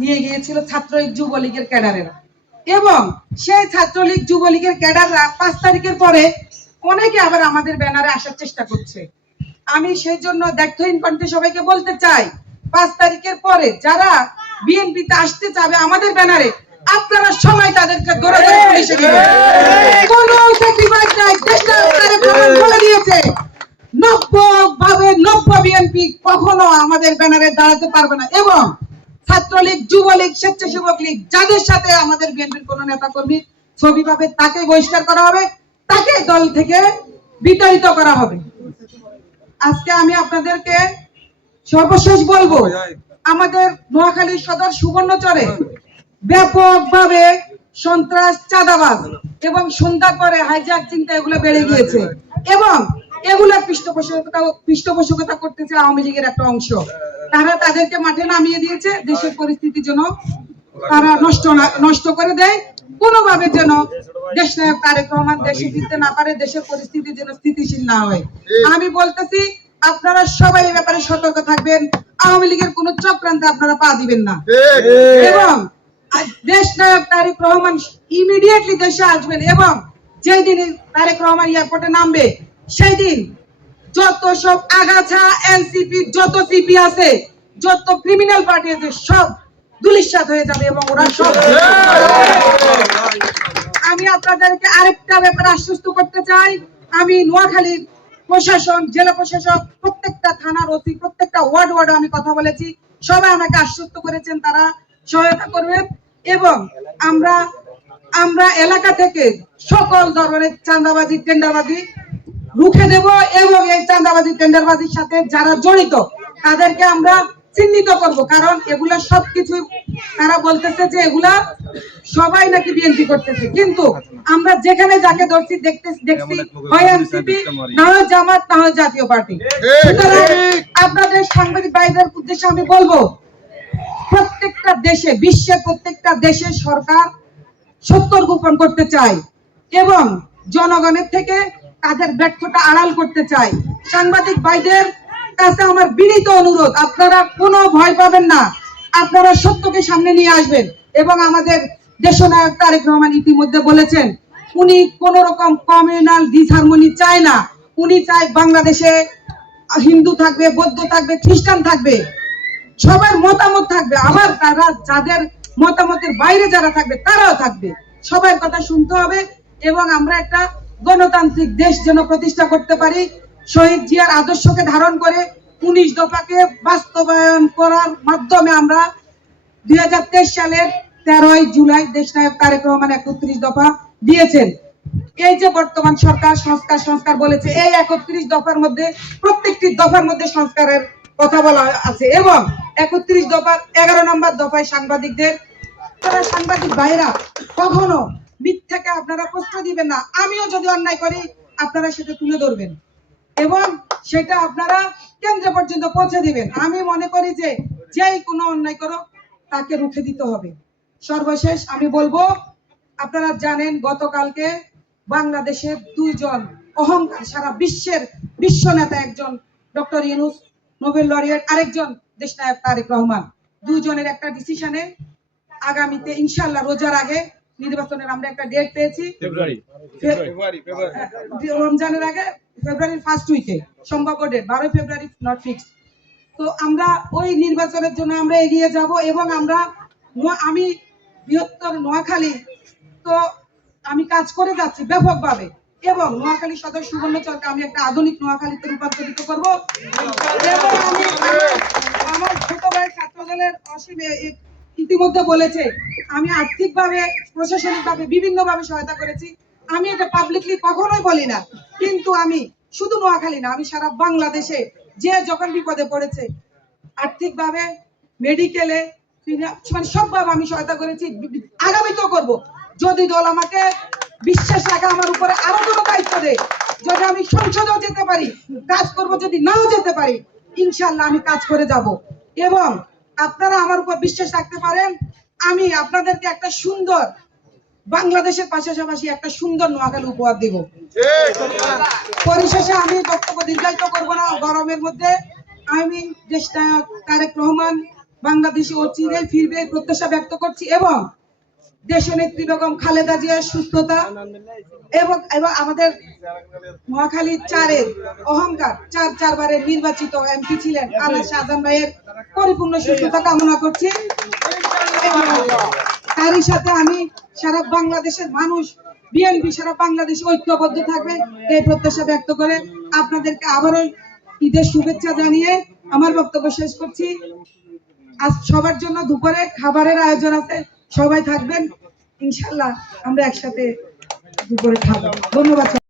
নিয়ে গিয়েছিল ছাত্রলীগ যুবলীগের ক্যাডারেরা, এবং সেই ছাত্রলীগ যুবলীগের ক্যাডাররা 5 তারিখের পরে অনেকে আবার আমাদের ব্যানারে আসার চেষ্টা করছে। আমি সেই জন্য দায়িত্বহীন কণ্ঠে সবাইকে বলতে চাই, 5 তারিখের পরে যারা বিএনপিতে আসতে চাবে আমাদের ব্যানারে, আপনারা সময় তাদেরকে দৌড়াদৌড়ি পুলিশে দিবেন। কোনো স্যাক্রিফাইস নাই, দেশটা তারা প্রমাণ করে দিয়েছে। নব্য বিএনপি কখনো আমাদের ব্যানারে দাঁড়াতে পারবে না। এবং ছাত্রলীগ যুবলীগ স্বেচ্ছাসেবক লীগ যাদের সাথে আমাদের বিএনপির কোন নেতা কর্মী ছবি পাবে তাকে বহিষ্কার করা হবে, তাকে দল থেকে বিতাড়িত করা হবে। আজকে আমি আপনাদেরকে সর্বশেষ বলবো, আমাদের নোয়াখালী সদর সুবর্ণচরে ব্যাপকভাবে সন্ত্রাস, চাঁদাবাজ এবং সন্ধ্যা করে হাইজ্যাক চিন্তা এগুলো বেড়ে গিয়েছে, এবং এগুলা পৃষ্ঠপোষকতা করতেছে আওয়ামী লীগের একটা অংশ। তারা তাদেরকে মাঠে নামিয়ে দিয়েছে দেশের পরিস্থিতি যেন তারা নষ্ট করে দেয়, কোনোভাবে যেন দেশ নায়ক তারেক রহমান দেশে ফিরতে না পারে, দেশের পরিস্থিতি যেন স্থিতিশীল না হয়। আমি বলতেছি আপনারা সবাই এই ব্যাপারে সতর্ক থাকবেন, আওয়ামী লীগের কোন চক্রান্তে আপনারা পা দিবেন না, এবং দেশ নায়ক তারেক রহমান ইমিডিয়েটলি দেশে আসবেন, এবং যেই দিন তারেক রহমান এয়ারপোর্টে নামবে সেই দিন যত সব আগাছা এনসিপি যত সিপি আছে, যত ক্রিমিনাল পার্টি আছে, সব দুলিশাত হয়ে যাবে এবং ওরা সব। আমি আপনাদেরকে আরেকটা ব্যাপারে আশ্বস্ত করতে চাই, আমি নোয়াখালীর প্রশাসন, জেলা প্রশাসক, প্রত্যেকটা থানার ওসি, প্রত্যেকটা ওয়ার্ড আমি কথা বলেছি, সবাই আমাকে আশ্বস্ত করেছেন তারা সহায়তা করবেন, এবং আমরা এলাকা থেকে সকল ধরনের চাঁদাবাজি, টেন্ডারবাজি রুখে দেব, এবং এই চাঁদাবাজি, টেন্ডারবাজির সাথে যারা জড়িত তাদেরকে আমরা চিহ্নিত করব। কারণ এগুলা সবকিছু তারা বলতেছে যে এগুলা সবাই নাকি বিএনপি করতেছে, কিন্তু আমরা যেখানে যাকে ধরছি দেখছি হয় এনসিপি, না হয় জামাত, না হয় জাতীয় পার্টি। সুতরাং আপনাদের সাংবাদিক ভাইদের উদ্দেশ্যে আমি বলবো, প্রত্যেকটা দেশে, বিশ্বের প্রত্যেকটা দেশে সরকার সত্য গোপন করতে চায় এবং জনগণের থেকে তাদের ব্যর্থতা আড়াল করতে চায়। সাংবাদিক ভাইদের কাছে আমার বিনীত অনুরোধ, আপনারা কোনো ভয় পাবেন না, আপনারা সত্যকে সামনে নিয়ে আসবেন। এবং আমাদের দেশনায়ক তারেক রহমান ইতিমধ্যে বলেছেন উনি কোন রকম কমিউনাল ডিসহারমনি চায় না, উনি চায় বাংলাদেশে হিন্দু থাকবে, বৌদ্ধ থাকবে, খ্রিস্টান থাকবে, সবার মতামত থাকবে, আবার তারা যাদের মতামতের বাইরে যারা থাকবে তারাও থাকবে, সবার কথা শুনতে হবে, এবং আমরা একটা গণতান্ত্রিক দেশ যেন প্রতিষ্ঠা করতে পারি, শহীদ জিয়ার আদর্শকে ধারণ করে 19 দফাকে বাস্তবায়ন করার মাধ্যমে আমরা 2023 সালের 13 জুলাই দেশনায়ক তারেক রহমান 31 দফা দিয়েছেন। এই যে বর্তমান সরকার সংস্কার বলেছে, এই 31 দফার মধ্যে প্রত্যেকটি দফার মধ্যে সংস্কারের কথা বলা আছে, এবং 31 দফার 11 নম্বর দফায় সাংবাদিকদের, সাংবাদিক ভাইরা কখনো মিথ্যাকে আপনারা প্রশ্ন দিবেন না, আমিও যদি অন্যায় করি আপনারা সেটা তুলে ধরবেন এবং সেটা আপনারা কেন্দ্র পর্যন্ত পৌঁছে দিবেন। আমি মনে করি যে যেই কোনো অন্যায় করো তাকে রুখে দিতে হবে। সর্বশেষ আমি বলবো, আপনারা জানেন গতকালকে বাংলাদেশের দুইজন অহংকার, সারা বিশ্ব নেতা, একজন ডক্টর ইউনূস নোবেল লরিয়েট, আরেকজন দেশনায়ক তারেক রহমান, দুইজনের একটা ডিসিশনে আগামীতে ইনশাআল্লাহ রোজার আগে নির্বাচনের আমরা একটা ডেট পেয়েছি, রমজানের আগে ফেব্রুয়ারির ফার্স্ট উইকে সম্ভাব্য ডেট 12 ফেব্রুয়ারি, নট ফিক্সড। তো আমরা ওই নির্বাচনের জন্য আমরা এগিয়ে যাব, এবং আমি বৃহত্তর নোয়াখালী তো আমি কাজ করে যাচ্ছি ব্যাপকভাবে, এবং নোয়াখালী সদর সুবর্ণচরকে আমি একটা আধুনিক নোয়াখালীতে রূপান্তরিত করব। এবং আমি আমার ছোট ভাই ছাত্রদলের অসীম ইতিমধ্যে বলেছে, আমি আর্থিকভাবে, প্রশাসনিকভাবে বিভিন্নভাবে সহায়তা করেছি, আমি এটা পাবলিকলি কখনোই বলি না, কিন্তু আমি শুধু নোয়াখালী না, আমি সারা বাংলাদেশে যে যখন বিপদে পড়েছে আর্থিকভাবে, মেডিকেলে, মানে সবভাবে আমি সহায়তা করেছি, আগামীতেও করব। যদি দল আমাকে বিশ্বাস রাখে, আমার উপরে আরো কোনো দায়িত্ব দেয়, যদি আমি সংসদেও যেতে পারি কাজ করব, যদি নাও যেতে পারি ইনশাআল্লাহ আমি কাজ করে যাব। এবং আপনারা আমার উপর বিশ্বাস রাখতে পারেন, আমি আপনাদেরকে একটা সুন্দর বাংলাদেশের পাশাপাশি একটা সুন্দর নোয়াখালী উপহার দেব। পরিশেষে আমি বক্তব্য দীর্ঘায়িত করব না, গরমের মধ্যে আমি দেশনায়ক তারেক রহমান বাংলাদেশে অচিরে ফিরবে এই প্রত্যাশা ব্যক্ত করছি এবং দেশনেত্রী বেগম খালেদা জিয়ার সুস্থতা এবং এবং আমাদের নোয়াখালী 4-এর অহংকার 4বারের নির্বাচিত এমপি ছিলেন আলহাজ শাহজাহান ভাইয়ের পরিপূর্ণ সুস্থতা কামনা করছি। তারই সাথে আমি সারা বাংলাদেশের মানুষ বিএনপি সারা বাংলাদেশে ঐক্যবদ্ধ থাকবে এই প্রত্যাশা ব্যক্ত করে আপনাদেরকে আবারও ঈদের শুভেচ্ছা জানিয়ে আমার বক্তব্য শেষ করছি। আজ সবার জন্য দুপুরে খাবারের আয়োজন আছে, সবাই থাকবেন ইনশাআল্লাহ, আমরা একসাথে দুপুরে খাবো। ধন্যবাদ।